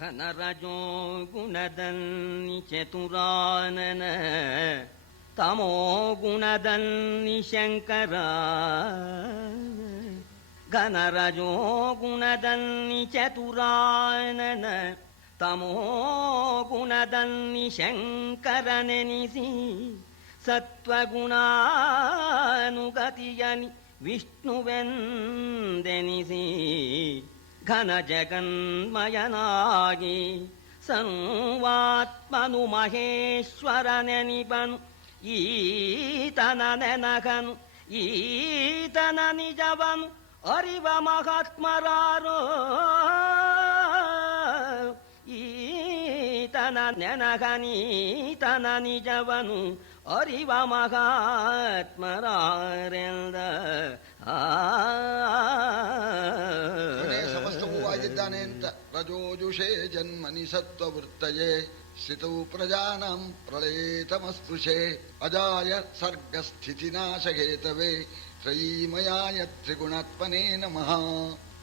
ಘನರಜೋ ಗುಣದನ್ನಿ ಚತುರಾನನ ತಮೋ ಗುಣದನ್ನಿ ಶಂಕರ ಘನರಜೋ ಗುಣದನ್ನಿ ಚತುರಾನನ ತಮೋ ಗುಣದನ್ನಿ ಶಂಕರನೆನಿಸಿ ಸತ್ವಗುಣಾನುಗತಿಯನಿ ವಿಷ್ಣುವೆಂದೆನಿಸಿ ಘನ ಜಗನ್ಮಯನಾಗಿ ಸರ್ವಾತ್ಮನು ಮಹೇಶ್ವರನೆನಿಬನು ಈತನ ನೆನಗನು ಈತನ ನಿಜವನು ಅರಿವ ಮಹಾತ್ಮರಾರೋ ಈತನ ನೆನಗನೀತನ ನಿಜವನು ಅರಿವ ಮಹಾತ್ಮರಾರೆಂದ ಸಮಸ್ತವೂ ಆಗಿದ್ದಾನೆ ಅಂತ. ರಜೋಜುಷೇ ಜನ್ಮನಿ ಸತ್ವವೃತ್ತಯೇ ಸ್ಥಿತೌ ಪ್ರಜಾನಾಂ ಪ್ರಳಯೇತಮಸ್ಪೃಶೇ ಅಜಾಯ ಸರ್ಗಸ್ಥಿತಿನಾಶಹೇತವೇ ತ್ರಯೀಮಯಾಯ ತ್ರಿಗುಣಾತ್ಮನೇ ನಮಃ.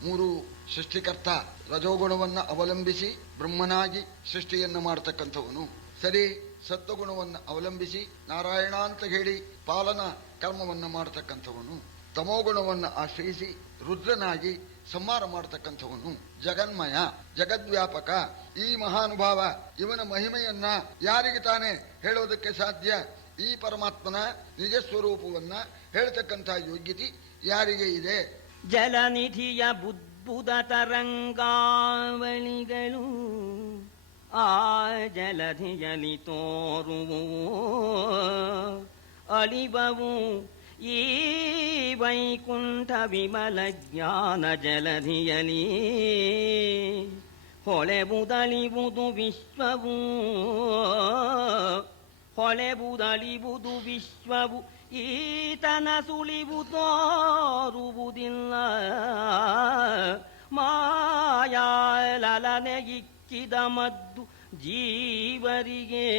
ಮೂರು ಸೃಷ್ಟಿಕರ್ತ ರಜೋಗುಣವನ್ನು ಅವಲಂಬಿಸಿ ಬ್ರಹ್ಮನಾಗಿ ಸೃಷ್ಟಿಯನ್ನು ಮಾಡತಕ್ಕಂಥವನು. ಸರಿ, ಸತ್ವಗುಣವನ್ನು ಅವಲಂಬಿಸಿ ನಾರಾಯಣ ಅಂತ ಹೇಳಿ ಪಾಲನ ಕರ್ಮವನ್ನು ಮಾಡತಕ್ಕಂಥವನು. ತಮೋಗುಣವನ್ನು ಆಶ್ರಯಿಸಿ ರುದ್ರನಾಗಿ ಸಂಹಾರ ಮಾಡತಕ್ಕಂಥವನು. ಜಗನ್ಮಯ, ಜಗದ್ವ್ಯಾಪಕ ಈ ಮಹಾನುಭಾವ. ಇವನ ಮಹಿಮೆಯನ್ನ ಯಾರಿಗೆ ತಾನೇ ಹೇಳೋದಕ್ಕೆ ಸಾಧ್ಯ? ಈ ಪರಮಾತ್ಮನ ನಿಜ ಸ್ವರೂಪವನ್ನ ಹೇಳ್ತಕ್ಕಂಥ ಯೋಗ್ಯತೆ ಯಾರಿಗೆ ಇದೆ? ಜಲನಿಧಿಯ ಬುದ್ಬುದ ತರಂಗಾವಳಿಗಳು ಆ ಜಲಧಿಯಲಿ ತೋರುವು ಅಲಿಬವು ಈ ವೈಕುಂಠ ವಿಮಲ ಜ್ಞಾನ ಜಲಧಿಯಲಿ ಹೊಳೆಬುದಲಿಬುದು ವಿಶ್ವವು ಹೊಳೆಬುದಲಿಬುದು ವಿಶ್ವವು ಈತನ ಸುಳಿವು ತೋರುವುದಿಲ್ಲ. ಮಾಯಾಲನೆ ಇಕ್ಕಿದ ಮದ್ದು ಜೀವರಿಗೆ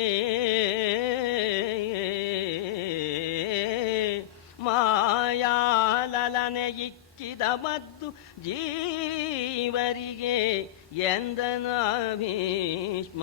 ಮಾಯಾಲನೆ ಇಕ್ಕಿದ ಮದ್ದು ಜೀವರಿಗೆ ಎಂದನ ಭೀಷ್ಮ.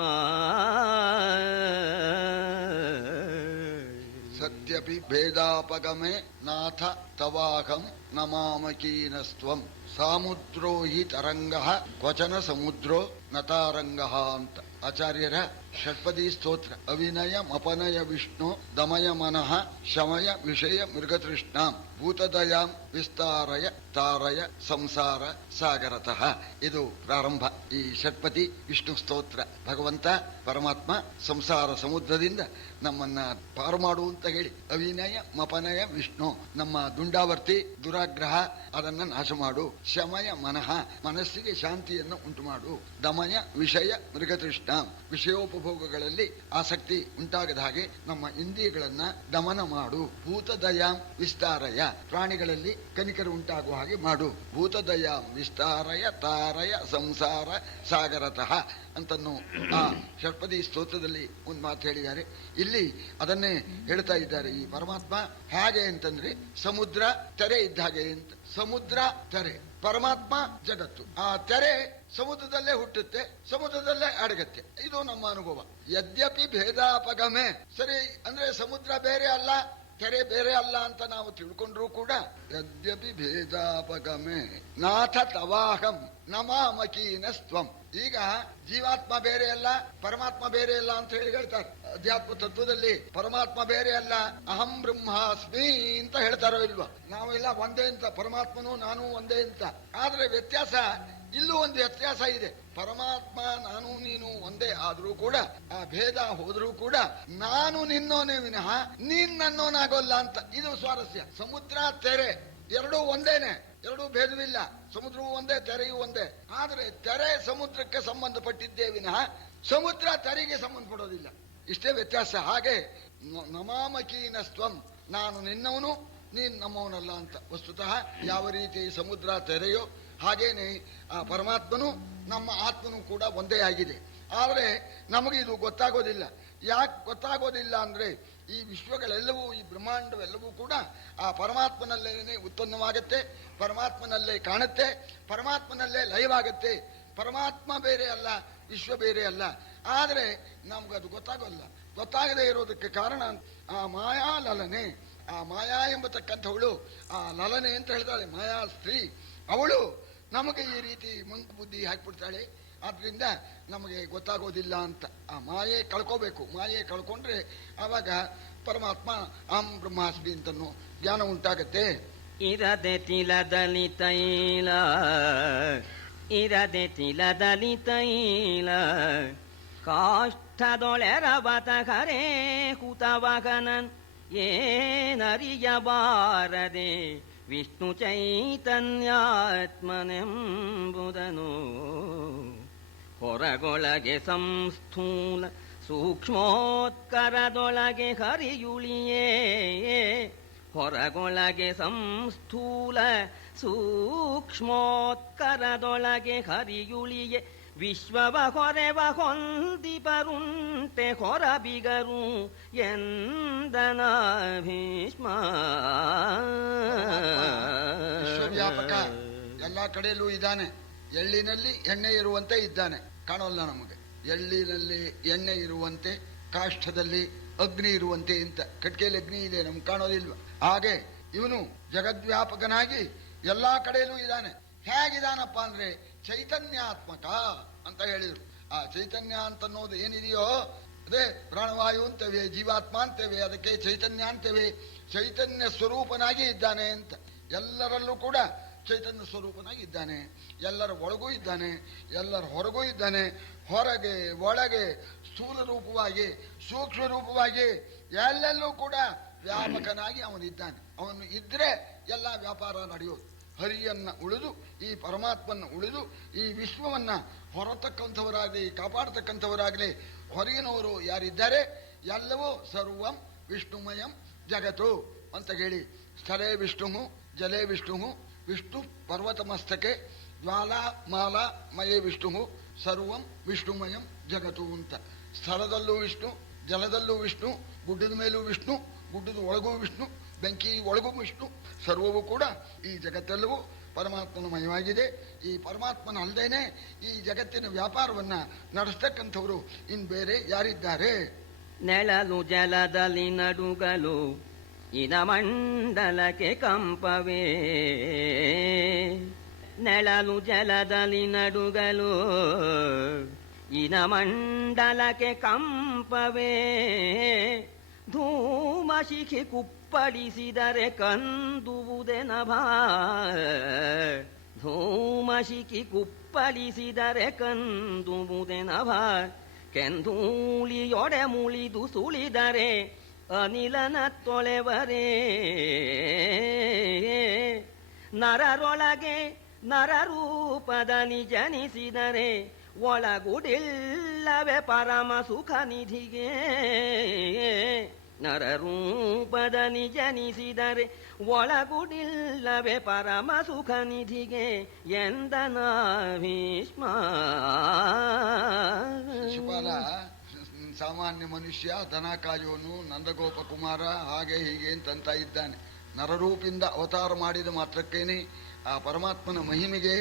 ಸತ್ಯಪಿ ಭೇದಾಪಗಮೆ ನಾಥ ತವಾಹಂ ನಮಾಮಕೀನಸ್ತ್ವಂ ಸಾಮುದ್ರೋ ಹಿ ತರಂಗ ಕ್ವಚನ ಸಮುದ್ರೋ ನತಾರಂಗ ಅಂತ ಆಚಾರ್ಯರ ಷಟ್ಪದಿ ಸ್ತೋತ್ರ. ಅವಿನಯ ಮಪನಯ ವಿಷ್ಣು ದಮಯ ಮನಃ ಶಮಯ ವಿಷಯ ಮೃಗತೃಷ್ಣಾಂ ಭೂತದಯಾಂ ವಿಸ್ತಾರಯ ತಾರಯ ಸಂಸಾರ ಸಾಗರತಃ. ಇದು ಪ್ರಾರಂಭ ಈ ಷಟ್ಪದಿ ವಿಷ್ಣು ಸ್ತೋತ್ರ. ಭಗವಂತ ಪರಮಾತ್ಮ ಸಂಸಾರ ಸಮುದ್ರದಿಂದ ನಮ್ಮನ್ನ ಪಾರು ಮಾಡು ಅಂತ ಹೇಳಿ ಅವಿನಯ ಮಪನಯ ವಿಷ್ಣು, ನಮ್ಮ ದುಂಡಾವರ್ತಿ ದುರಾಗ್ರಹ ಅದನ್ನ ನಾಶ ಮಾಡು. ಶಮಯ ಮನಃ, ಮನಸ್ಸಿಗೆ ಶಾಂತಿಯನ್ನು ಉಂಟು ಮಾಡು. ದಮಯ ವಿಷಯ ಮೃಗತೃಷ್ಣಾಂ, ವಿಷಯೋಪಭೋಗಗಳಲ್ಲಿ ಆಸಕ್ತಿ ಉಂಟಾಗದ ಹಾಗೆ ನಮ್ಮ ಇಂದ್ರಿಯಗಳನ್ನ ದಮನ ಮಾಡು. ಭೂತದಯಾಂ ವಿಸ್ತಾರಯ, ಪ್ರಾಣಿಗಳಲ್ಲಿ ಕನಿಕರ ಉಂಟಾಗುವ ಹಾಗೆ ಮಾಡು. ಭೂತದಯಾಂ ವಿಸ್ತಾರಯ ತಾರಯ ಸಂಸಾರ ಸಾಗರತಃ ಅಂತನ್ನು ಆ ಷಟ್ಪದಿ ಸ್ತೋತ್ರದಲ್ಲಿ ಒಂದು ಮಾತು ಹೇಳಿದ್ದಾರೆ. ಇಲ್ಲಿ ಅದನ್ನೇ ಹೇಳ್ತಾ ಇದ್ದಾರೆ. ಈ ಪರಮಾತ್ಮ ಹೇಗೆ ಅಂತಂದ್ರೆ ಸಮುದ್ರ ತೆರೆ ಇದ್ದ ಹಾಗೆ ಅಂತ. ಸಮುದ್ರ ತೆರೆ, ಪರಮಾತ್ಮ ಜಗತ್ತು. ಆ ತೆರೆ ಸಮುದ್ರದಲ್ಲೇ ಹುಟ್ಟುತ್ತೆ, ಸಮುದ್ರದಲ್ಲೇ ಅಡಗತ್ತೆ. ಇದು ನಮ್ಮ ಅನುಭವ. ಯದ್ಯಪಿ ಭೇದಾಪಗಮೆ, ಸರಿ ಅಂದ್ರೆ ಸಮುದ್ರ ಬೇರೆ ಅಲ್ಲ, ತೆರೆ ಬೇರೆ ಅಲ್ಲ ಅಂತ ನಾವು ತಿಳ್ಕೊಂಡ್ರೂ ಕೂಡ ಯದ್ಯಪಿ ಭೇದಾಪಗಮೆ ನಾಥ ತವಾಹಂ ನಮಾಮಕೀನಸ್ತ್ವಂ. ಈಗ ಜೀವಾತ್ಮ ಬೇರೆ ಅಲ್ಲ, ಪರಮಾತ್ಮ ಬೇರೆ ಅಲ್ಲ ಅಂತ ಹೇಳಿ ಹೇಳ್ತಾರೆ. ಅಧ್ಯಾತ್ಮ ತತ್ವದಲ್ಲಿ ಪರಮಾತ್ಮ ಬೇರೆ ಅಲ್ಲ, ಅಹಂ ಬ್ರಹ್ಮಾಸ್ಮಿ ಅಂತ ಹೇಳ್ತಾರೋ ಇಲ್ವಾ? ನಾವೆಲ್ಲ ಒಂದೇ ಅಂತ, ಪರಮಾತ್ಮನೂ ನಾನು ಒಂದೇ ಅಂತ. ಆದ್ರೆ ವ್ಯತ್ಯಾಸ ಇಲ್ಲೂ ಒಂದು ವ್ಯತ್ಯಾಸ ಇದೆ. ಪರಮಾತ್ಮ ನಾನು ನೀನು ಒಂದೇ ಆದ್ರೂ ಕೂಡ ಆ ಭೇದ ಹೋದ್ರೂ ಕೂಡ ನಾನು ನಿನ್ನೋನೇ ವಿನಃ ನೀನ್ ನನ್ನೋನಾಗೋಲ್ಲ ಅಂತ. ಇದು ಸ್ವಾರಸ್ಯ. ಸಮುದ್ರ ತೆರೆ ಎರಡೂ ಒಂದೇನೆ, ಎರಡೂ ಭೇದವಿಲ್ಲ. ಸಮುದ್ರವೂ ಒಂದೇ, ತೆರೆಯೂ ಒಂದೇ. ಆದ್ರೆ ತೆರೆ ಸಮುದ್ರಕ್ಕೆ ಸಂಬಂಧಪಟ್ಟಿದ್ದೇ ವಿನಃ ಸಮುದ್ರ ತೆರೆಗೆ ಸಂಬಂಧಪಡೋದಿಲ್ಲ. ಇಷ್ಟೇ ವ್ಯತ್ಯಾಸ. ಹಾಗೆ ನಮಾಮಕೀನಸ್ತ್ವಂ, ನಾನು ನಿನ್ನವನು ನೀನ್ ನಮ್ಮವನಲ್ಲ ಅಂತ. ವಸ್ತುತಃ ಯಾವ ರೀತಿ ಸಮುದ್ರ ತೆರೆಯೋ ಹಾಗೇನೆ ಆ ಪರಮಾತ್ಮನು ನಮ್ಮ ಆತ್ಮನು ಕೂಡ ಒಂದೇ ಆಗಿದೆ. ಆದರೆ ನಮಗೆ ಇದು ಗೊತ್ತಾಗೋದಿಲ್ಲ. ಯಾಕೆ ಗೊತ್ತಾಗೋದಿಲ್ಲ ಅಂದ್ರೆ ಈ ವಿಶ್ವಗಳೆಲ್ಲವೂ, ಈ ಬ್ರಹ್ಮಾಂಡವೆಲ್ಲವೂ ಕೂಡ ಆ ಪರಮಾತ್ಮನಲ್ಲೇ ಉತ್ಪನ್ನವಾಗತ್ತೆ, ಪರಮಾತ್ಮನಲ್ಲೇ ಕಾಣುತ್ತೆ, ಪರಮಾತ್ಮನಲ್ಲೇ ಲಯವಾಗತ್ತೆ. ಪರಮಾತ್ಮ ಬೇರೆ ಅಲ್ಲ, ವಿಶ್ವ ಬೇರೆ ಅಲ್ಲ. ಆದರೆ ನಮ್ಗದು ಗೊತ್ತಾಗೋಲ್ಲ. ಗೊತ್ತಾಗದೇ ಇರೋದಕ್ಕೆ ಕಾರಣ ಆ ಮಾಯಾ ಲಲನೆ, ಆ ಮಾಯಾ ಎಂಬತಕ್ಕಂಥವಳು, ಆ ಲಲನೆ ಅಂತ ಹೇಳ್ತಾಳೆ ಮಾಯಾ ಸ್ತ್ರೀ, ಅವಳು ನಮಗೆ ಈ ರೀತಿ ಮಂಕು ಬುದ್ಧಿ ಹಾಕಿಬಿಡ್ತಾಳೆ. ಆದ್ರಿಂದ ನಮಗೆ ಗೊತ್ತಾಗೋದಿಲ್ಲ ಅಂತ. ಆ ಮಾಯೆ ಕಳ್ಕೋಬೇಕು. ಮಾಯೆ ಕಳ್ಕೊಂಡ್ರೆ ಆವಾಗ ಪರಮಾತ್ಮ ಆಂ ಬ್ರಹ್ಮಾಸ್ಮಿ ಅಂತನೂ ಜ್ಞಾನ ಉಂಟಾಗತ್ತೆ. ಇರದೆ ತಿಲದಲ್ಲಿ ತೈಲ, ಇರದೆ ತಿಲದಲ್ಲಿ ತೈಲ, ಕಾಷ್ಠದೊಳೆರವತ ಕರೆ ಹುತವಗನನ್ ಏನರಿಯಬಾರದೆ ವಿಷ್ಣು ಚೈತನ್ಯಾತ್ಮನೆಂಬುದನು. ಹೊರಗೊಳಗೆ ಸಂಸ್ಥೂಲ ಸೂಕ್ಷ್ಮೋತ್ಕರದೊಳಗೆ ಹರಿಯುಳಿಯೇ, ಹೊರಗೊಳಗೆ ಸಂಸ್ಥೂಲ ಸೂಕ್ಷ್ಮೋತ್ಕರದೊಳಗೆ ಹರಿಯುಳಿಯೇ, ವಿಶ್ವವ ಹೊರೆವ ಹೊಂದಿಪರುಂಟೆ ಹೊರಬಿಗರು ಎಂದನ ಭೀಷ್ಮ. ವಿಶ್ವವ್ಯಾಪಕ, ಎಲ್ಲ ಕಡೆಯಲ್ಲೂ ಇದ್ದಾನೆ. ಎಳ್ಳಿನಲ್ಲಿ ಎಣ್ಣೆ ಇರುವಂತೆ ಇದ್ದಾನೆ, ಕಾಣೋಲ್ಲ ನಮಗೆ. ಎಳ್ಳಿನಲ್ಲಿ ಎಣ್ಣೆ ಇರುವಂತೆ, ಕಾಷ್ಠದಲ್ಲಿ ಅಗ್ನಿ ಇರುವಂತೆ ಅಂತ. ಕಟ್ಕೆಯಲ್ಲಿ ಅಗ್ನಿ ಇದೆ, ನಮ್ಗೆ ಕಾಣೋದಿಲ್ವ? ಹಾಗೆ ಇವನು ಜಗದ್ವ್ಯಾಪಕನಾಗಿ ಎಲ್ಲಾ ಕಡೆಯಲ್ಲೂ ಇದ್ದಾನೆ. ಹೇಗಿದಾನಪ್ಪ ಅಂದ್ರೆ ಚೈತನ್ಯಾತ್ಮಕ ಅಂತ ಹೇಳಿದ್ರು. ಆ ಚೈತನ್ಯ ಅಂತನ್ನೋದು ಏನಿದೆಯೋ ಅದೇ ಪ್ರಾಣವಾಯು ಅಂತೇವೆ, ಜೀವಾತ್ಮ ಅಂತೇವೆ, ಅದಕ್ಕೆ ಚೈತನ್ಯ ಅಂತೇವೆ. ಚೈತನ್ಯ ಸ್ವರೂಪನಾಗಿ ಇದ್ದಾನೆ ಅಂತ. ಎಲ್ಲರಲ್ಲೂ ಕೂಡ ಚೈತನ್ಯ ಸ್ವರೂಪನಾಗಿ ಇದ್ದಾನೆ. ಎಲ್ಲರ ಒಳಗೂ ಇದ್ದಾನೆ, ಎಲ್ಲರ ಹೊರಗೂ ಇದ್ದಾನೆ. ಹೊರಗೆ ಒಳಗೆ ಸ್ಥೂಲ ರೂಪವಾಗಿ ಸೂಕ್ಷ್ಮ ರೂಪವಾಗಿ ಎಲ್ಲೆಲ್ಲೂ ಕೂಡ ವ್ಯಾಪಕನಾಗಿ ಅವನಿದ್ದಾನೆ. ಅವನು ಇದ್ರೆ ಎಲ್ಲ ವ್ಯಾಪಾರ ನಡೆಯೋದು. ಹರಿಯನ್ನ ಉಳಿದು ಈ ಪರಮಾತ್ಮನ ಉಳಿದು ಈ ವಿಶ್ವವನ್ನ ಹೊರತಕ್ಕಂಥವರಾಗಲಿ ಕಾಪಾಡತಕ್ಕಂಥವರಾಗಲಿ ಹೊರಗಿನವರು ಯಾರಿದ್ದಾರೆ ಎಲ್ಲವೂ ಸರ್ವಂ ವಿಷ್ಣುಮಯಂ ಜಗತ್ತು ಅಂತ ಹೇಳಿ. ಸ್ಥಳೇ ವಿಷ್ಣು ಜಲೇ ವಿಷ್ಣು ವಿಷ್ಣು ಪರ್ವತ ಮಸ್ತಕೆ ಜ್ವಾಲಾ ಮಾಲಾ ಮಯೇ ವಿಷ್ಣು ಸರ್ವಂ ವಿಷ್ಣುಮಯಂ ಜಗತ್ತು ಅಂತ. ಸ್ಥಳದಲ್ಲೂ ವಿಷ್ಣು, ಜಲದಲ್ಲೂ ವಿಷ್ಣು, ಗುಡ್ಡದ ಮೇಲೂ ವಿಷ್ಣು, ಗುಡ್ಡದ ಒಳಗೂ ವಿಷ್ಣು, ಬೆಂಕಿ ಒಳಗೂ ವಿಷ್ಣು. ಸರ್ವವೂ ಕೂಡ ಈ ಜಗತ್ತೆಲ್ಲವೂ ಪರಮಾತ್ಮನ ಮಯವಾಗಿದೆ. ಈ ಪರಮಾತ್ಮನ ಅಲ್ಲದೇನೆ ಈ ಜಗತ್ತಿನ ವ್ಯಾಪಾರವನ್ನ ನಡೆಸ್ತಕ್ಕಂಥವರು ಇನ್ ಬೇರೆ ಯಾರಿದ್ದಾರೆ? ನೆಳಲು ಜಲದಲ್ಲಿ ನಡುಗಲು ಇನ ಮಂಡಲಕ್ಕೆ ಕಂಪವೇ, ನೆಳಲು ಜಲದಲ್ಲಿ ನಡುಗಲು ಇನ ಮಂಡಲಕ್ಕೆ ಕಂಪವೇ, ಧೂಮ ಶಿಖಿ ಕುಪ್ಪಳಿಸಿದರೆ ಕಂದುವುದೆ ನಭ, ಧೂಮ ಶಿಖಿ ಕುಪ್ಪಳಿಸಿದರೆ ಕಂದುವುದೆ ನಭ, ಕೆಂದೂಳಿಯೊಡೆ ಮುಳಿದು ಸುಳಿದರೆ ಅನಿಲನ ತೊಳೆವರೇ, ನರರೊಳಗೆ ನರರೂಪದಲ್ಲಿ ಜನಿಸಿದರೆ ಒಳಗುಡಿಲ್ಲವೇ ಪರಮ ಸುಖ ನಿಧಿಗೆ, ನರರೂಪದಲ್ಲಿ ಜನಿಸಿದರೆ ಒಳಗುಡಿಲ್ಲವೇ ಪರಮ ಸುಖ ನಿಧಿಗೆ ಎಂದನ ಭೀಷ್ಮ. ಶಿಶುಪಾಲ ಸಾಮಾನ್ಯ ಮನುಷ್ಯ, ದನ ಕಾಯೋನು, ನಂದಗೋಪ ಕುಮಾರ, ಹಾಗೆ ಹೀಗೆ ಅಂತಂತ ಇದ್ದಾನೆ. ನರರೂಪಿಂದ ಅವತಾರ ಮಾಡಿದ ಮಾತ್ರಕ್ಕೇನೆ ಆ ಪರಮಾತ್ಮನ ಮಹಿಮೆಗೆ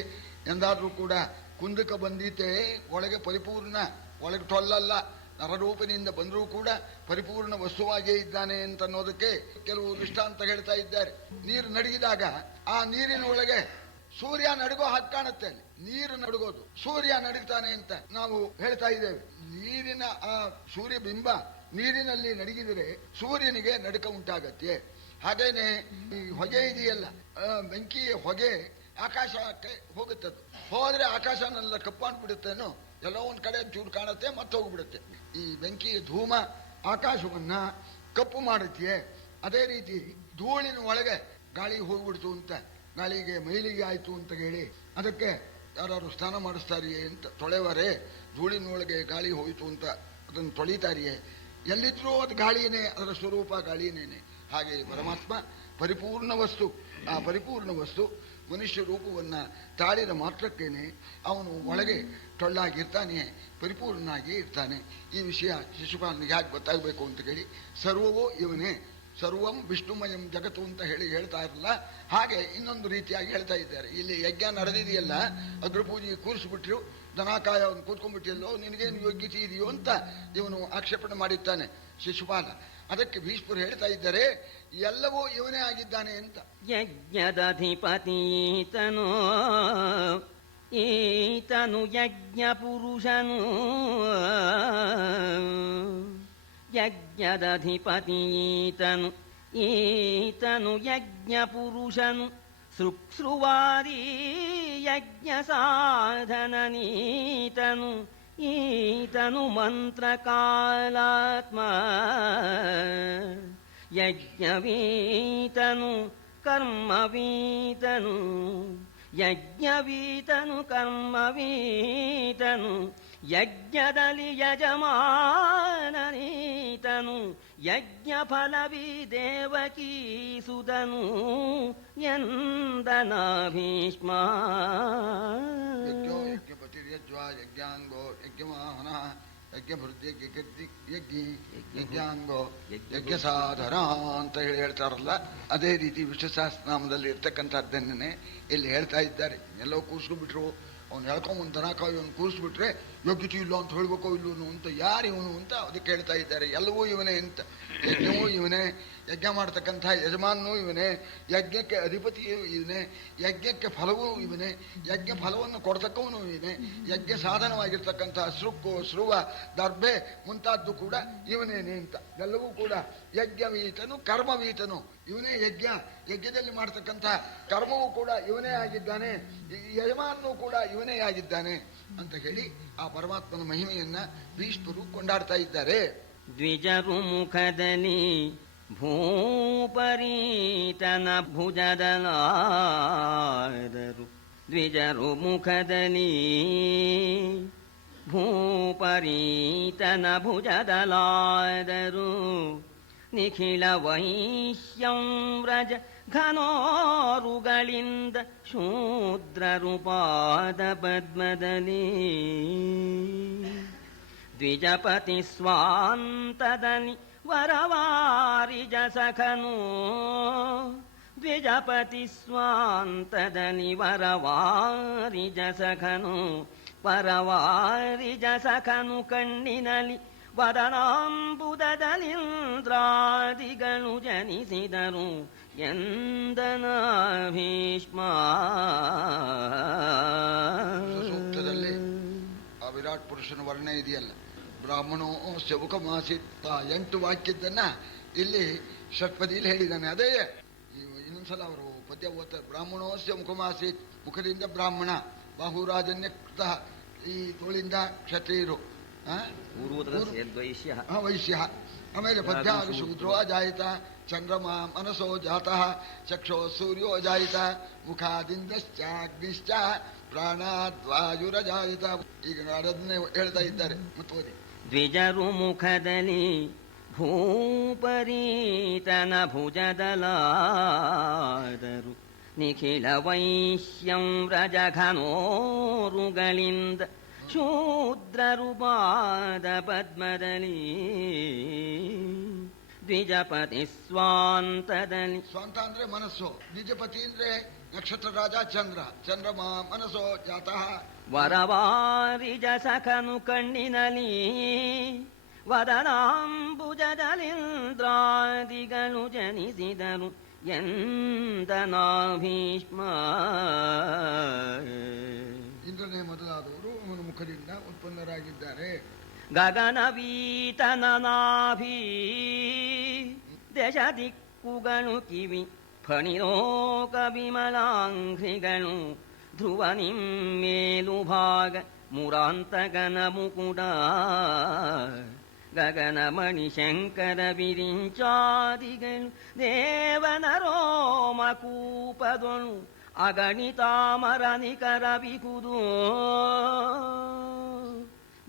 ಎಂದಾದ್ರೂ ಕೂಡ ಕುಂದಕ ಬಂದೀತೆ ಒಳಗೆ ಪರಿಪೂರ್ಣ, ಒಳಗೆ ಟೊಲ್ಲಲ್ಲ. ನರರೂಪನಿಂದ ಬಂದರೂ ಕೂಡ ಪರಿಪೂರ್ಣ ವಸ್ತುವಾಗಿಯೇ ಇದ್ದಾನೆ ಅಂತ ಅನ್ನೋದಕ್ಕೆ ಕೆಲವು ದೃಷ್ಟಾಂತ ಹೇಳ್ತಾ ಇದ್ದಾರೆ. ನೀರು ನಡಗಿದಾಗ ಆ ನೀರಿನ ಒಳಗೆ ಸೂರ್ಯ ನಡುಗೋ ಹಾಗೆ ಕಾಣುತ್ತೆ. ಅಲ್ಲಿ ನೀರು ನಡುಗೋದು, ಸೂರ್ಯ ನಡುಗ್ತಾನೆ ಅಂತ ನಾವು ಹೇಳ್ತಾ ಇದ್ದೇವೆ. ನೀರಿನ ಆ ಸೂರ್ಯ ಬಿಂಬ ನೀರಿನಲ್ಲಿ ನಡಗಿದರೆ ಸೂರ್ಯನಿಗೆ ನಡುಕ ಉಂಟಾಗತ್ತೆ. ಹಾಗೇನೆ ಈ ಹೊಗೆ ಇದೆಯಲ್ಲ, ಬೆಂಕಿಯ ಹೊಗೆ ಆಕಾಶಕ್ಕೆ ಹೋಗುತ್ತದು. ಹೋದ್ರೆ ಆಕಾಶನೆಲ್ಲ ಕಪ್ಪಾಂಡ್ಬಿಡುತ್ತೇನೋ, ಎಲ್ಲೋ ಒಂದ್ ಕಡೆ ಚೂರು ಕಾಣುತ್ತೆ, ಮತ್ತೆ ಹೋಗ್ಬಿಡುತ್ತೆ. ಈ ಬೆಂಕಿಯ ಧೂಮ ಆಕಾಶವನ್ನ ಕಪ್ಪು ಮಾಡುತ್ತೆ. ಅದೇ ರೀತಿ ಧೂಳಿನ ಒಳಗೆ ಗಾಳಿ ಹೋಗ್ಬಿಡ್ತು ಅಂತ, ಗಾಳಿಗೆ ಮೈಲಿಗೆ ಆಯ್ತು ಅಂತ ಹೇಳಿ ಅದಕ್ಕೆ ಯಾರು ಸ್ನಾನ ಮಾಡಿಸ್ತಾರಿಯೇ ಅಂತ ತೊಳೆವರೆ. ಧೂಳಿನೊಳಗೆ ಗಾಳಿ ಹೋಯಿತು ಅಂತ ಅದನ್ನು ತೊಳಿತಾರಿಯೇ. ಎಲ್ಲಿದ್ರೂ ಅದು ಗಾಳಿನೇ, ಅದರ ಸ್ವರೂಪ ಗಾಳಿನೇನೆ. ಹಾಗೆ ಪರಮಾತ್ಮ ಪರಿಪೂರ್ಣ ವಸ್ತು. ಆ ಪರಿಪೂರ್ಣ ವಸ್ತು ಮನುಷ್ಯ ರೂಪವನ್ನ ತಾಳಿದ ಮಾತ್ರಕ್ಕೇನೆ ಅವನು ಒಳಗೆ ಟೊಳ್ಳಾಗಿರ್ತಾನೆ, ಪರಿಪೂರ್ಣನಾಗಿ ಇರ್ತಾನೆ. ಈ ವಿಷಯ ಶಿಶುಪಾಲನಿಗೆ ಯಾಕೆ ಗೊತ್ತಾಗಬೇಕು ಅಂತ ಕೇಳಿ, ಸರ್ವವೋ ಇವನೇ, ಸರ್ವಂ ವಿಷ್ಣುಮಯಂ ಜಗತ್ತು ಅಂತ ಹೇಳ್ತಾ ಇರಲ್ಲ, ಹಾಗೆ ಇನ್ನೊಂದು ರೀತಿಯಾಗಿ ಹೇಳ್ತಾ ಇದ್ದಾರೆ. ಇಲ್ಲಿ ಯಜ್ಞ ನಡೆದಿದೆಯಲ್ಲ, ಅಗ್ರಪೂಜೆ ಕೂರಿಸ್ಬಿಟ್ರು, ದನಕಾಯ ಅವನು ಕೂತ್ಕೊಂಡ್ಬಿಟ್ಟಿಯಲ್ಲೋ, ನಿನಗೇನು ಯೋಗ್ಯತೆ ಇದೆಯೋ ಅಂತ ಇವನು ಆಕ್ಷೇಪಣೆ ಮಾಡಿದ್ದಾನೆ ಶಿಶುಪಾಲ. ಅದಕ್ಕೆ ಭೀಷ್ಮರು ಹೇಳ್ತಾ ಇದ್ದಾರೆ, ಎಲ್ಲವೂ ಇವನೇ ಆಗಿದ್ದಾನೆ ಅಂತ. ಯಜ್ಞದಧಿಪತೀತನು ಈತನು ಯಜ್ಞ ಪುರುಷನು, ಯಜ್ಞದಧಿಪತೀತನು ಈತನು ಯಜ್ಞ ಪುರುಷನು, ಸೃಕ್ಸೃವಾರಿ ಯಜ್ಞ ಸಾಧನನೀತನು, ಈತನು ಮಂತ್ರಕಾಲಾತ್ಮ ಯಜ್ಞವೀತನು ಕರ್ಮವೀತನು, ಯಜ್ಞವೀತನು ಕರ್ಮವೀತನು, ಯಜ್ಞದಲ್ಲಿ ಯಜಮಾನನೀತನು, ಯಜ್ಞ ಫಲವಿ ದೇವಕೀಸುದನು ಎಂದನ ಭೀಷ್ಮ. ಯಜ್ಞೋ ಯಜ್ಞಪತಿರ್ಯಜ್ವಾ ಯಜ್ಞಾಂಗೋ ಯಜ್ಞವಾಹನ ಯಜ್ಞಾಂಗೋ ಯಜ್ಞ ಸಾಧನ ಅಂತ ಹೇಳ್ತಾರಲ್ಲ, ಅದೇ ರೀತಿ ವಿಷ್ಣು ಸಹಸ್ರನಾಮದಲ್ಲಿ ಇರ್ತಕ್ಕಂಥದ್ದನ್ನೇ ಇಲ್ಲಿ ಹೇಳ್ತಾ ಇದ್ದಾರೆ. ಎಲ್ಲೋ ಕೂರಿಸ್ಕೊಂಡ್ಬಿಟ್ರು, ಅವ್ನು ಹೇಳ್ಕೊಂಬಂದು ದನಕಾಯಿ ಅವನು ಕೂರಿಸ್ಬಿಟ್ರೆ ಯೋಗ್ಯತೆ ಇಲ್ಲ ಅಂತ ಹೇಳ್ಬೇಕೋ ಇಲ್ಲೂನು ಅಂತ, ಯಾರು ಇವನು ಅಂತ ಅದಕ್ಕೆ ಹೇಳ್ತಾ ಇದ್ದಾರೆ. ಎಲ್ಲವೂ ಇವನೇ ಅಂತ. ಯಜ್ಞವೂ ಇವನೇ, ಯಜ್ಞ ಮಾಡ್ತಕ್ಕಂಥ ಯಜಮಾನನೂ ಇವನೇ, ಯಜ್ಞಕ್ಕೆ ಅಧಿಪತಿಯೂ ಇವನೇ, ಯಜ್ಞಕ್ಕೆ ಫಲವೂ ಇವನೇ, ಯಜ್ಞ ಫಲವನ್ನು ಕೊಡ್ತಕ್ಕವನು ಇವನೇ, ಯಜ್ಞ ಸಾಧನವಾಗಿರ್ತಕ್ಕಂಥ ಸೃಕ್ಕು ಸ್ರುವ ದರ್ಭೆ ಮುಂತಾದ್ದು ಕೂಡ ಇವನೇನೆ ಅಂತ. ಎಲ್ಲವೂ ಕೂಡ ಯಜ್ಞವೀತನು ಕರ್ಮವೀತನು, ಇವನೇ ಯಜ್ಞದಲ್ಲಿ ಮಾಡ್ತಕ್ಕಂಥ ಕರ್ಮವೂ ಕೂಡ ಇವನೇ ಆಗಿದ್ದಾನೆ, ಯಜಮಾನನೂ ಕೂಡ ಇವನೇ ಆಗಿದ್ದಾನೆ ಅಂತ ಹೇಳಿ ಆ ಪರಮಾತ್ಮನ ಮಹಿಮೆಯನ್ನ ಭೀಷ್ಮರು ಕೊಂಡಾಡ್ತಾ ಇದ್ದಾರೆ. ದ್ವಿಜರು ಮುಖದಲ್ಲಿ ಭೂಪರೀತನ ಭುಜದಲಾದರು, ದ್ವಿಜರು ಮುಖದಲ್ಲಿ ಭೂಪರೀತನ ಭುಜದಲಾದರು, ನಿಖಿಲ ವೈಶ್ಯಂ ವ್ರಜ ಘನೋರುಗಳಿಂದ ಶೂದ್ರರು ಪಾದ ಪದ್ಮದಲ್ಲಿ, ದ್ವಿಜಪತಿ ಸ್ವಾಂತದಲ್ಲಿ ವರವಾರಿಜ ಸಖನು, ದ್ವಿಜಪತಿ ಸ್ವಾಂತದಲ್ಲಿ ವರವಾರಿಜ ಸಖನು, ವರವಾರಿಜ ಸಖನು ಕಣ್ಣಿನಲ್ಲಿ ವದನಾಂಬುದದಲಿಂದ್ರಾದಿಗಳು ಜನಿಸಿದರು ಎಂದನ ಭೀಷ್ಮ. ಸೂಕ್ತದಲ್ಲಿ ಆ ವಿರಾಟ್ ಪುರುಷನ ವರ್ಣನೆ ಇದೆಯಲ್ಲ, ಬ್ರಾಹ್ಮಣೋ ಶವುಕಮಾಸಿತ್ತ 8 ವಾಕ್ಯದ್ದನ್ನ ಇಲ್ಲಿ ಷಟ್ಪದಿಯಲ್ಲಿ ಹೇಳಿದ್ದಾನೆ. ಅದೇ ಇನ್ನೊಂದ್ಸಲ ಅವರು ಪದ್ಯ ಓದ್ತಾರೆ. ಬ್ರಾಹ್ಮಣೋಸ್ಯ ಮುಖಮಾಸಿತ್, ಮುಖದಿಂದ ಬ್ರಾಹ್ಮಣ, ಬಾಹುರಾಜನ್ಯ ಕೃತ, ಈ ತೋಳಿಂದ ಕ್ಷತ್ರಿಯರು, ವೈಶ್ಯ. ಆಮೇಲೆ ಪದ್ಯ ಶೂದ್ರೋ ಜಾಯಿತ, ಚಂದ್ರಮ ಮನಸೋ ಜಾತಃ, ಚಕ್ಷೋ ಸೂರ್ಯೋ ಜಾಯಿತ, ಮುಖಾದಿಂದಶ್ಚಾಗ್ನಿಶ್ಚ ಪ್ರಾಣಾದ್ವಾಯುರಜಾಯಿತ. ಈಗ ಅದನ್ನೇ ಹೇಳ್ತಾ ಇದ್ದಾರೆ. ಮುತ್ತೋದಿ ದ್ವಿಜರು ಮುಖದಲ್ಲಿ ಭೂಪರೀತನ ಭುಜದಲಾದರು, ನಿಖಿಲ ವೈಶ್ಯಂ ವ್ರಜಘನೋರುಗಳಿಂದ ಶೂದ್ರರು ಪಾದ ಪದ್ಮದಲ್ಲಿ, ದ್ವಿಜಪತಿ ಸ್ವಾಂತದಲ್ಲಿ, ಸ್ವಂತ ಅಂದ್ರೆ ಮನಸ್ಸು, ದ್ವಿಜಪತಿ ಅಂದ್ರೆ ನಕ್ಷತ್ರ ರಾಜ ಚಂದ್ರ, ಚಂದ್ರಮ ಮನಸ್ಸೋ ಜಾತಃ, ವರವಾರಿಜ ಸಖನು ಕಣ್ಣಿನಲ್ಲಿ ವದನಾಂಬುಜದಲಿಂದ್ರಾದಿಗಳು ಜನಿಸಿದರು ಎಂದನ ಭೀಷ್ಮ. ಇಂದ್ರನೇ ಮೊದಲಾದವರು ಅವನ ಮುಖದಿಂದ ಉತ್ಪನ್ನರಾಗಿದ್ದಾರೆ. ಗಗನವೀತನ ನಾಭಿ, ದಶ ದಿಕ್ಕುಗಳು ಕಿವಿ, ಫಣಿರೋಕ ವಿಮಲಾಂಘ್ರಿಗಳು, ಧ್ರುವ ನಿಮ್ಮೇಲು ಭಾಗ ಮುರಾಂತಗನ ಮುಕುಡ, ಗಗನ ಮಣಿಶಂಕರ ವಿರಿಂಚಾದಿಗಳು, ದೇವನ ರೋಮಕೂಪದೊಳು ಅಗಣಿತಾಮರ ನಿಕರ ಬಿಕುದು,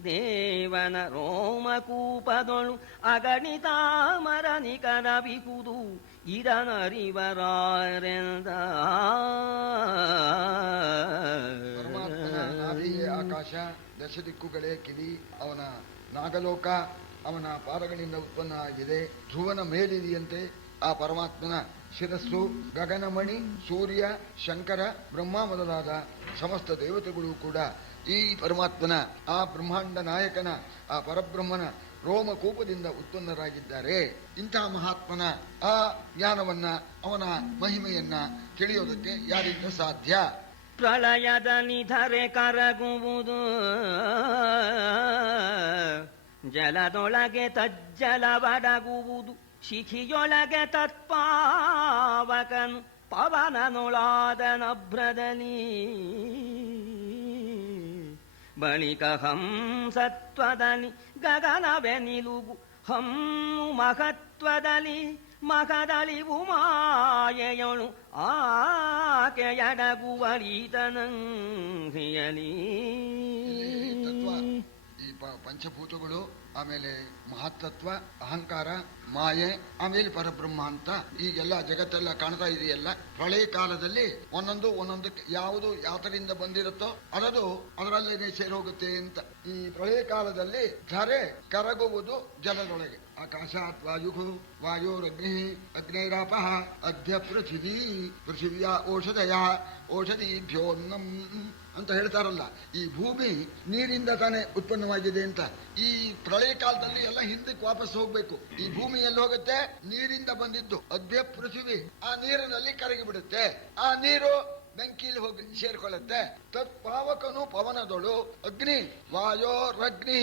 ದೇವನ ರೋಮಕೂಪದೊಳು ಅಗಣಿತಾಮರ ನಿಕರ ಬಿಕುದು, ಇದನರಿವರಾರೆಂದ. ಪರಮಾತ್ಮನ ನಾಭಿಯೇ ಆಕಾಶ, ದಶ ದಿಕ್ಕುಗಳೇ ಕಿವಿ, ಅವನ ನಾಗಲೋಕ ಅವನ ಪಾದಗಳಿಂದ ಉತ್ಪನ್ನ ಆಗಿದೆ. ಧ್ರುವನ ಮೇಲಿದೆಯಂತೆ, ಆ ಪರಮಾತ್ಮನ ಶಿರಸ್ಸು, ಗಗನಮಣಿ, ಸೂರ್ಯ, ಶಂಕರ, ಬ್ರಹ್ಮ ಮೊದಲಾದ ಸಮಸ್ತ ದೇವತೆಗಳು ಕೂಡ ಈ ಪರಮಾತ್ಮನ, ಆ ಬ್ರಹ್ಮಾಂಡ ನಾಯಕನ, ಆ ಪರಬ್ರಹ್ಮನ ರೋಮಕೂಪದಿಂದ ಉತ್ಪನ್ನರಾಗಿದ್ದಾರೆ. ಇಂತಹ ಮಹಾತ್ಮನ ಆ ಜ್ಞಾನವನ್ನ, ಅವನ ಮಹಿಮೆಯನ್ನ ತಿಳಿಯೋದಕ್ಕೆ ಯಾರಿಂದ ಸಾಧ್ಯ? ಪ್ರಳಯದ ನಿಧರೆ ಕರಗುವುದು, ಜಲದೊಳಗೆ ತಜ್ಜಲವಡಗುವುದು, ಶಿಖಿಯೊಳಗೆ ತತ್ಪಾವಕನು ಪವನನೊಳಾದ ನಭ್ರದಲ್ಲಿ, ಬಳಿಕ ಹಂಸತ್ವದಲ್ಲಿ ಗಗನವೇ ನಿಲುಗು, ಹಮ್ಮು ಮಹತ್ವದಲ್ಲಿ ಮಗದಳಿವು ಮಾಯೆಯೊಳು ಆಕೆಯಡಗುವಳಿತನಂಹಿಯಲಿ. ಈ ಪಂಚಭೂತಗಳು, ಆಮೇಲೆ ಮಹತ್ತತ್ವ, ಅಹಂಕಾರ, ಮಾಯೆ, ಆಮೇಲೆ ಪರಬ್ರಹ್ಮ ಅಂತ ಈಗೆಲ್ಲ ಜಗತ್ತೆಲ್ಲ ಕಾಣ್ತಾ ಇದೆಯಲ್ಲ. ಪ್ರಳಯ ಕಾಲದಲ್ಲಿ ಒಂದೊಂದಕ್ಕೆ ಯಾವುದು ಯಾತರಿಂದ ಬಂದಿರುತ್ತೋ ಅದದು ಅದರಲ್ಲೇನೆ ಸೇರೋಗುತ್ತೆ ಅಂತ. ಈ ಪ್ರಳಯ ಕಾಲದಲ್ಲಿ ಧರೆ ಕರಗುವುದು ಜಲದೊಳಗೆ. ಆಕಾಶಾತ್ ವಾಯು, ವಾಯೋರಗ್ನಿ, ಅಗ್ನೇರಾಪಃ, ಅದ್ಯ ಪೃಥಿವೀ, ಪೃಥಿವಿಯ ಔಷಧಯ, ಔಷಧೀಭ್ಯೋನ್ನಂ ಅಂತ ಹೇಳ್ತಾರಲ್ಲ. ಈ ಭೂಮಿ ನೀರಿಂದ ತಾನೇ ಉತ್ಪನ್ನವಾಗಿದೆ ಅಂತ. ಈ ಪ್ರಳಯ ಕಾಲದಲ್ಲಿ ಎಲ್ಲ ಹಿಂದಕ್ಕೆ ವಾಪಸ್ ಹೋಗ್ಬೇಕು. ಈ ಭೂಮಿ ಎಲ್ಲಿ ಹೋಗುತ್ತೆ? ನೀರಿಂದ ಬಂದಿದ್ದು ಅದ್ಯ ಪೃಥಿವಿ, ಆ ನೀರಿನಲ್ಲಿ ಕರಗಿ ಬಿಡುತ್ತೆ. ಆ ನೀರು ಬೆಂಕಿಲಿ ಹೋಗಿ ಸೇರ್ಕೊಳ್ಳುತ್ತೆ. ತತ್ಪಾವಕನು ಪವನದೊಳು, ಅಗ್ನಿ ವಾಯೋರಗ್ನಿ,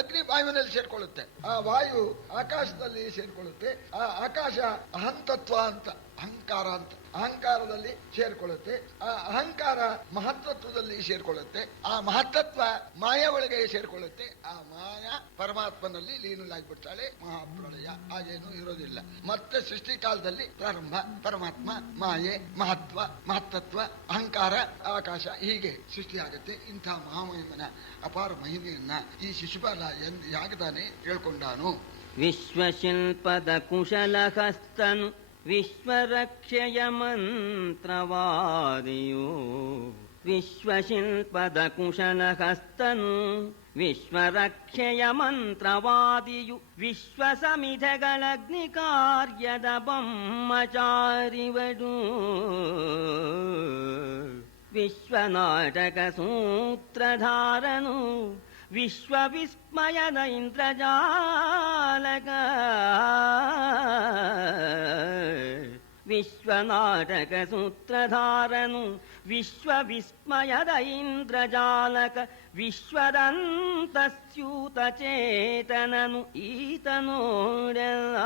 ಅಗ್ನಿ ವಾಯುವಿನಲ್ಲಿ ಸೇರ್ಕೊಳ್ಳುತ್ತೆ. ಆ ವಾಯು ಆಕಾಶದಲ್ಲಿ ಸೇರ್ಕೊಳ್ಳುತ್ತೆ. ಆ ಆಕಾಶ ಅಹಂತತ್ವ ಅಂತ, ಅಹಂಕಾರ ಅಂತ, ಅಹಂಕಾರದಲ್ಲಿ ಸೇರ್ಕೊಳ್ಳುತ್ತೆ. ಆ ಅಹಂಕಾರ ಮಹತ್ತತ್ವದಲ್ಲಿ ಸೇರ್ಕೊಳ್ಳುತ್ತೆ. ಆ ಮಹತ್ತತ್ವ ಮಾಯ ಒಳಗೆ ಸೇರ್ಕೊಳ್ಳುತ್ತೆ. ಆ ಮಾಯ ಪರಮಾತ್ಮನಲ್ಲಿ ಲೀನಲಾಗ್ಬಿಡ್ತಾಳೆ. ಮಹಾಪ್ರಳಯ ಹಾಗೇನು ಇರೋದಿಲ್ಲ. ಮತ್ತೆ ಸೃಷ್ಟಿ ಕಾಲದಲ್ಲಿ ಪ್ರಾರಂಭ, ಪರಮಾತ್ಮ, ಮಾಯೆ, ಮಹತ್ವ, ಮಹತ್ತತ್ವ, ಅಹಂಕಾರ, ಆಕಾಶ, ಹೀಗೆ ಸೃಷ್ಟಿಯಾಗುತ್ತೆ. ಇಂಥ ಮಹಾಮಹಿಮನ ಅಪಾರ ಮಹಿಮೆಯನ್ನ ಈ ಶಿಶುಪಾಲ ಯಾಗದಾನೆ ಹೇಳ್ಕೊಂಡಾನು. ವಿಶ್ವಶಿಲ್ಪದ ಕುಶಲಹಸ್ತನು ವಿಶ್ವರಕ್ಷೆಯ ಮಂತ್ರವಾದಿಯು, ವಿಶ್ವಶಿಲ್ಪದ ಕುಶಲಹಸ್ತನು ವಿಶ್ವರಕ್ಷೆಯ ಮಂತ್ರವಾದಿಯು, ವಿಶ್ವಸಮಿಧೆಗಳಗ್ನಿ ಕಾರ್ಯದ ಬೊಮ್ಮಚಾರಿವಡು, ವಿಶ್ವನಾಟಕ ಸೂತ್ರಧಾರನು ವಿಶ್ವ ವಿಸ್ಮಯದ ಇಂದ್ರಜಾಲಕ, ವಿಶ್ವನಾಟಕ ಸೂತ್ರಧಾರನು ವಿಶ್ವ ವಿಸ್ಮಯದ ಇಂದ್ರಜಾಲಕ, ವಿಶ್ವದಂತಸ್ಯೂತ ಚೇತನನು ಈತನೋಡೆಲ್ಲ.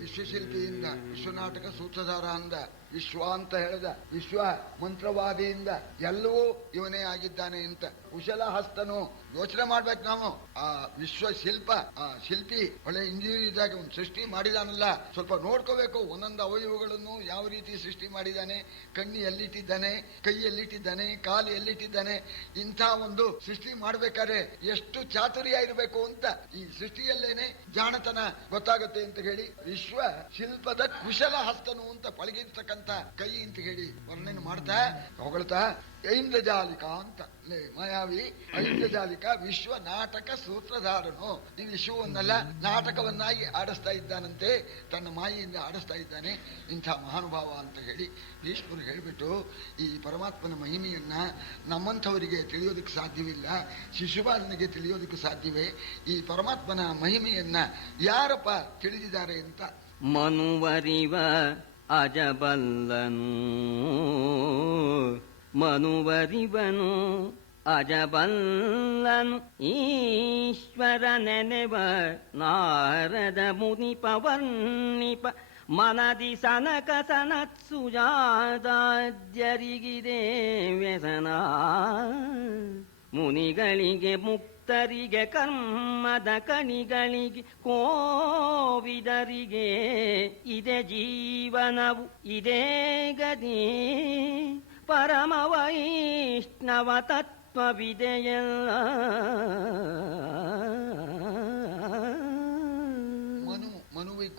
ವಿಶ್ವಶಿಲ್ಪಿಯಿಂದ ವಿಶ್ವನಾಟಕ ಸೂತ್ರಧಾರ ಅಂದ, ವಿಶ್ವ ಅಂತ ಹೇಳಿದ, ವಿಶ್ವ ಮಂತ್ರವಾದಿಯಿಂದ ಎಲ್ಲವೂ ಇವನೇ ಆಗಿದ್ದಾನೆ ಅಂತ. ಕುಶಲ ಹಸ್ತನು ಯೋಚನೆ ಮಾಡ್ಬೇಕು ನಾವು. ಆ ವಿಶ್ವ ಶಿಲ್ಪ, ಆ ಶಿಲ್ಪಿ ಒಳ್ಳೆ ಇಂಜಿನಿಯರ್ ಇದ್ದಾಗ ಒಂದು ಸೃಷ್ಟಿ ಮಾಡಿದಾನಲ್ಲ, ಸ್ವಲ್ಪ ನೋಡ್ಕೋಬೇಕು ಒಂದೊಂದು ಅವಯವಗಳನ್ನು ಯಾವ ರೀತಿ ಸೃಷ್ಟಿ ಮಾಡಿದ್ದಾನೆ, ಕಣ್ಣಿ ಎಲ್ಲಿಟ್ಟಿದ್ದಾನೆ, ಕೈ ಎಲ್ಲಿಟ್ಟಿದ್ದಾನೆ, ಕಾಲು ಎಲ್ಲಿಟ್ಟಿದ್ದಾನೆ. ಇಂಥ ಒಂದು ಸೃಷ್ಟಿ ಮಾಡ್ಬೇಕಾದ್ರೆ ಎಷ್ಟು ಚಾತುರ್ಯ ಇರಬೇಕು ಅಂತ ಈ ಸೃಷ್ಟಿಯಲ್ಲೇನೆ ಜಾಣತನ ಗೊತ್ತಾಗುತ್ತೆ ಅಂತ ಹೇಳಿ ವಿಶ್ವ ಶಿಲ್ಪದ ಕುಶಲ ಹಸ್ತನು ಅಂತ ಪಳಗಿರ್ತಕ್ಕಂಥ ಕೈ ಅಂತ ಹೇಳಿ ವರ್ಣನೆ ಮಾಡ್ತಾ ಹೊಗಳ್ತಾ ಐಂದ್ರಜಾಲಿಕ ಅಂತ. ಮಾಯಾವಿ ಐಂದ್ರಜಾಲಿಕ ವಿಶ್ವ ನಾಟಕ ಸೂತ್ರಧಾರನು. ಈ ವಿಶ್ವವನ್ನೆಲ್ಲ ನಾಟಕವನ್ನಾಗಿ ಆಡಿಸ್ತಾ ಇದ್ದಾನಂತೆ, ತನ್ನ ಮಾಯೆಯಿಂದ ಆಡಿಸ್ತಾ ಇದ್ದಾನೆ. ಇಂಥ ಮಹಾನುಭಾವ ಅಂತ ಹೇಳಿ ಭೀಷ್ಮರು ಹೇಳಿಬಿಟ್ಟು ಈ ಪರಮಾತ್ಮನ ಮಹಿಮೆಯನ್ನ ನಮ್ಮಂಥವರಿಗೆ ತಿಳಿಯೋದಕ್ಕೆ ಸಾಧ್ಯವಿಲ್ಲ, ಶಿಶುಪಾಲನಿಗೆ ತಿಳಿಯೋದಕ್ಕೆ ಸಾಧ್ಯವೇ? ಈ ಪರಮಾತ್ಮನ ಮಹಿಮೆಯನ್ನ ಯಾರಪ್ಪ ತಿಳಿದಿದ್ದಾರೆ ಅಂತ. ಮನುವರಿವ ಅಜಬಲ್ಲನು, ಮನುವರಿವನು ಅಜಬಲ್ಲನು, ಈಶ್ವರ ನೆನೆವ ನಾರದ ಮುನಿಪ ವರ್ಣಿಪ, ಮನದಿ ಸನಕ ಸನತ್ಸುಜಾದಾದ್ಯರಿಗಿದೆ ವ್ಯಸನ, ಮುನಿಗಳಿಗೆ ಮುಕ್ತರಿಗೆ ಕರ್ಮದ ಕಣಿಗಳಿಗೆ ಕೋವಿದರಿಗೆ ಇದೆ ಜೀವನವು ಇದೇ ಗತಿ, ಪರಮ ವೈಷ್ಣವ ತತ್ವವಿದೆಯಲ್ಲ.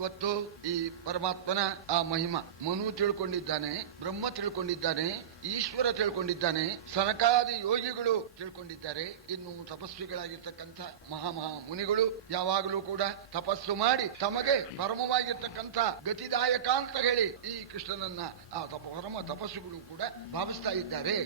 ಗೊತ್ತು ಈ ಪರಮಾತ್ಮನ ಆ ಮಹಿಮ. ಮನು ತಿಳ್ಕೊಂಡಿದ್ದಾನೆ, ಬ್ರಹ್ಮ ತಿಳ್ಕೊಂಡಿದ್ದಾನೆ, ಈಶ್ವರ ತಿಳ್ಕೊಂಡಿದ್ದಾನೆ, ಸನಕಾದಿ ಯೋಗಿಗಳು ತಿಳ್ಕೊಂಡಿದ್ದಾರೆ. ಇನ್ನು ತಪಸ್ವಿಗಳಾಗಿರ್ತಕ್ಕಂಥ ಮಹಾ ಮುನಿಗಳು ಯಾವಾಗಲೂ ಕೂಡ ತಪಸ್ಸು ಮಾಡಿ ತಮಗೆ ಪರಮವಾಗಿರ್ತಕ್ಕಂಥ ಗತಿದಾಯಕ ಅಂತ ಹೇಳಿ ಈ ಕೃಷ್ಣನನ್ನ ಆ ಪರಮ ತಪಸ್ಸುಗಳು ಕೂಡ ಭಾವಿಸ್ತಾ ಇದ್ದಾರೆ.